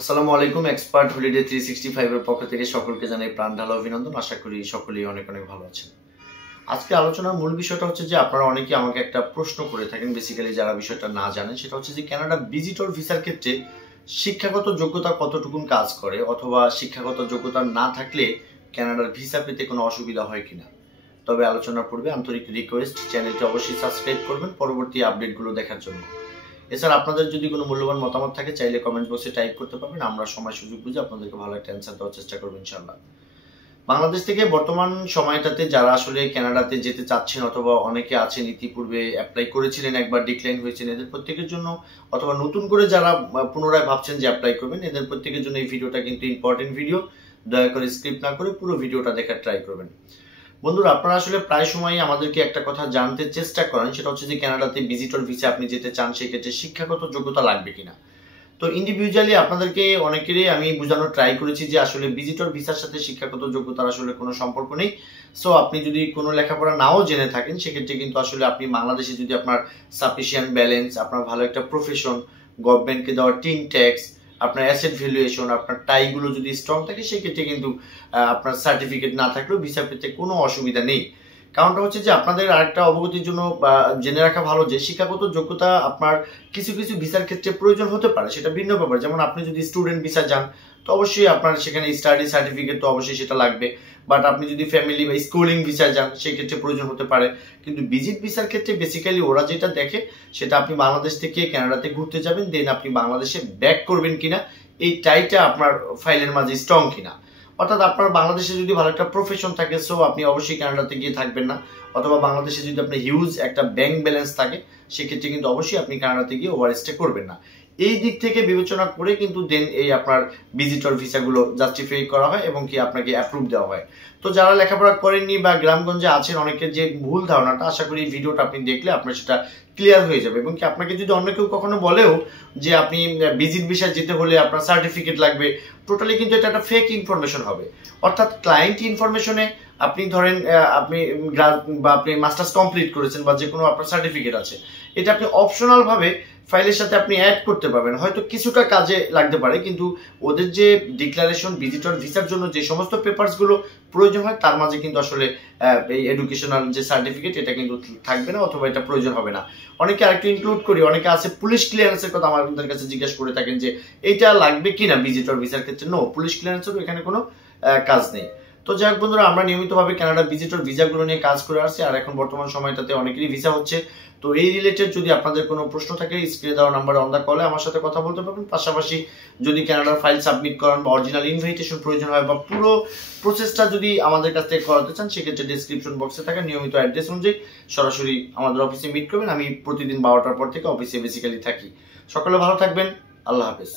আসসালামু আলাইকুম। Expert holiday 365 এর পক্ষ থেকে সকলকে জানাই প্রাণ ঢালা অভিনন্দন। আশা করি সকলেই অনেক অনেক ভালো আছেন। আজকে আলোচনার মূল বিষয়টা হচ্ছে যে আপনারা অনেকেই আমাকে একটা প্রশ্ন করে থাকেন, বেসিক্যালি যারা বিষয়টা না জানেন, সেটা হচ্ছে যে কানাডা ভিজিটর ভিসার ক্ষেত্রে শিক্ষাগত যোগ্যতা কতটুকুন কাজ করে, অথবা শিক্ষাগত যোগ্যতা না থাকলে কানাডার ভিসা পেতে কোনো অসুবিধা হয় কিনা। তবে আলোচনার পূর্বে আন্তরিক রিকোয়েস্ট, চ্যানেলটি অবশ্যই সাবস্ক্রাইব করবেন পরবর্তী আপডেটগুলো দেখার জন্য। এছাড়া আপনাদের যদি কোনো মূল্যবান মতামত থাকে চাইলে কমেন্ট বক্সে টাইপ করতে পারবেন। আমরা সময় সুযোগ বুঝে আপনাদেরকে ভালো একটা অ্যান্সার দেওয়ার চেষ্টা করবো ইনশাআল্লাহ। বাংলাদেশ থেকে বর্তমান সময়টাতে যারা আসলে কানাডাতে যেতে চাচ্ছেন, অথবা অনেকে আছেন ইতিপূর্বে অ্যাপ্লাই করেছিলেন, একবার ডিক্লাইন হয়েছেন, এদের প্রত্যেকের জন্য, অথবা নতুন করে যারা পুনরায় ভাবছেন যে অ্যাপ্লাই করবেন, এদের প্রত্যেকের জন্য এই ভিডিওটা কিন্তু ইম্পর্টেন্ট ভিডিও। দয়া করে স্ক্রিপ্ট না করে পুরো ভিডিওটা দেখার ট্রাই করবেন। বন্ধুরা, আপনারা আসলে প্রায় সময় আমাদেরকে একটা কথা জানতে চেষ্টা করেন, সেটা হচ্ছে যে কানাডাতে ভিজিটর ভিসা আপনি যেতে চান, সেক্ষেত্রে শিক্ষাগত যোগ্যতা লাগবে কিনা। তো ইন্ডিভিজুয়ালি আপনাদেরকে অনেকেরই আমি বোঝানোর ট্রাই করেছি যে আসলে ভিজিটর ভিসার সাথে শিক্ষাগত যোগ্যতার আসলে কোনো সম্পর্ক নেই। সো আপনি যদি কোনো লেখাপড়া নাও জেনে থাকেন, সেক্ষেত্রে কিন্তু আসলে আপনি বাংলাদেশে যদি আপনার সাফিসিয়েন্ট ব্যালেন্স, আপনার ভালো একটা প্রফেশন, গভর্নমেন্টকে দেওয়া টিন ট্যাক্স, আপনার অ্যাসেট ভ্যালুয়েশন, আপনার টাইগুলো যদি স্ট্রং থাকে, সেক্ষেত্রে কিন্তু আপনার সার্টিফিকেট না থাকলেও ভিসা পেতে কোনো অসুবিধা নেই। কারণটা হচ্ছে যে আপনাদের আরেকটা অবগতির জন্য জেনে রাখা ভালো যে শিক্ষাগত যোগ্যতা আপনার কিছু কিছু ভিসার ক্ষেত্রে প্রয়োজন হতে পারে, সেটা ভিন্ন ব্যাপার। যেমন আপনি যদি স্টুডেন্ট ভিসা যান, তো অবশ্যই আপনার সেখানে স্টাডি সার্টিফিকেট তো অবশ্যই সেটা লাগবে। বাট আপনি যদি ফ্যামিলি বা স্কুলিং ভিসা যান, সেক্ষেত্রে প্রয়োজন হতে পারে। কিন্তু ভিজিট ভিসার ক্ষেত্রে বেসিক্যালি ওরা যেটা দেখে, সেটা আপনি বাংলাদেশ থেকে কানাডাতে ঘুরতে যাবেন, দেন আপনি বাংলাদেশে ব্যাক করবেন কিনা, এই টাইটা আপনার ফাইলের মাঝে স্ট্রং কিনা। অর্থাৎ আপনার বাংলাদেশে যদি ভালো একটা প্রফেশন থাকে, সো আপনি অবশ্যই কানাডাতে গিয়ে থাকবেন না। অথবা বাংলাদেশে যদি আপনার হিউজ একটা ব্যাংক ব্যালেন্স থাকে, সেক্ষেত্রে কিন্তু অবশ্যই আপনি কানাডাতে গিয়ে ওভারস্টে করবেন না। এই দিক থেকে বিবেচনা করে কিন্তু দেন এই আপনার ভিজিটর ভিসাগুলো জাস্টিফাই করা হয় এবং কি আপনাকে অ্যাপ্রুভ দেওয়া হয়। তো যারা লেখাপড়া করেননি বা গ্রামগঞ্জে আছেন, অনেকের যে ভুল ধারণাটা, আশা করি এই ভিডিওটা আপনি দেখলে আপনার সেটা ক্লিয়ার হয়ে যাবে। এবং কি আপনাকে যদি অন্য কেউ কখনো বলেও যে আপনি ভিজিট ভিসা যেতে হলে আপনার সার্টিফিকেট লাগবে, টোটালি কিন্তু এটা একটা ফেক ইনফরমেশন হবে। অর্থাৎ ক্লায়েন্ট ইনফরমেশনে আপনি ধরেন আপনি বা আপনি মাস্টার্স কমপ্লিট করেছেন বা যে কোনো আপনার সার্টিফিকেট আছে, এটা আপনি অপশনাল ভাবে ফাইলের সাথে আপনি অ্যাড করতে পারবেন, হয়তো কিছুটা কাজে লাগতে পারে। কিন্তু ওদের যে ডিক্লারেশন ভিজিটর ভিসার জন্য যে সমস্ত পেপারস গুলো প্রয়োজন হয়, তার মাঝে কিন্তু আসলে এই এডুকেশনাল যে সার্টিফিকেট, এটা কিন্তু থাকবে না, অথবা এটা প্রয়োজন হবে না। অনেকে আরেকটু ইনক্লুড করি, অনেকে আছে পুলিশ ক্লিয়ারেন্সের কথা আমাদের কাছে জিজ্ঞেস করে থাকেন যে এটা লাগবে কিনা ভিজিটর ভিসার ক্ষেত্রে। নো, পুলিশ ক্লিয়ারেন্সেরও এখানে কোনো কাজ নেই। তো যাই হোক বন্ধুরা, আমরা নিয়মিতভাবে কানাডা ভিজিটর ভিসাগুলো নিয়ে কাজ করে আসছি, আর এখন বর্তমান সময়টাতে অনেকেরই ভিসা হচ্ছে। তো এই রিলেটেড যদি আপনাদের কোনো প্রশ্ন থাকে, স্ক্রিনে দেওয়া নাম্বারে অন দ্য কলে আমার সাথে কথা বলতে পারবেন। পাশাপাশি যদি কানাডার ফাইল সাবমিট করান বা অরিজিনাল ইনভাইটেশন প্রয়োজন হয়, বা পুরো প্রসেসটা যদি আমাদের কাছ থেকে করাতে চান, সেক্ষেত্রে ডেসক্রিপশন বক্সে থাকা নিয়মিত অ্যাড্রেস অনুযায়ী সরাসরি আমাদের অফিসে মিট করবেন। আমি প্রতিদিন 12টার পর থেকে অফিসে বেসিক্যালি থাকি। সকলে ভালো থাকবেন। আল্লাহ হাফেজ।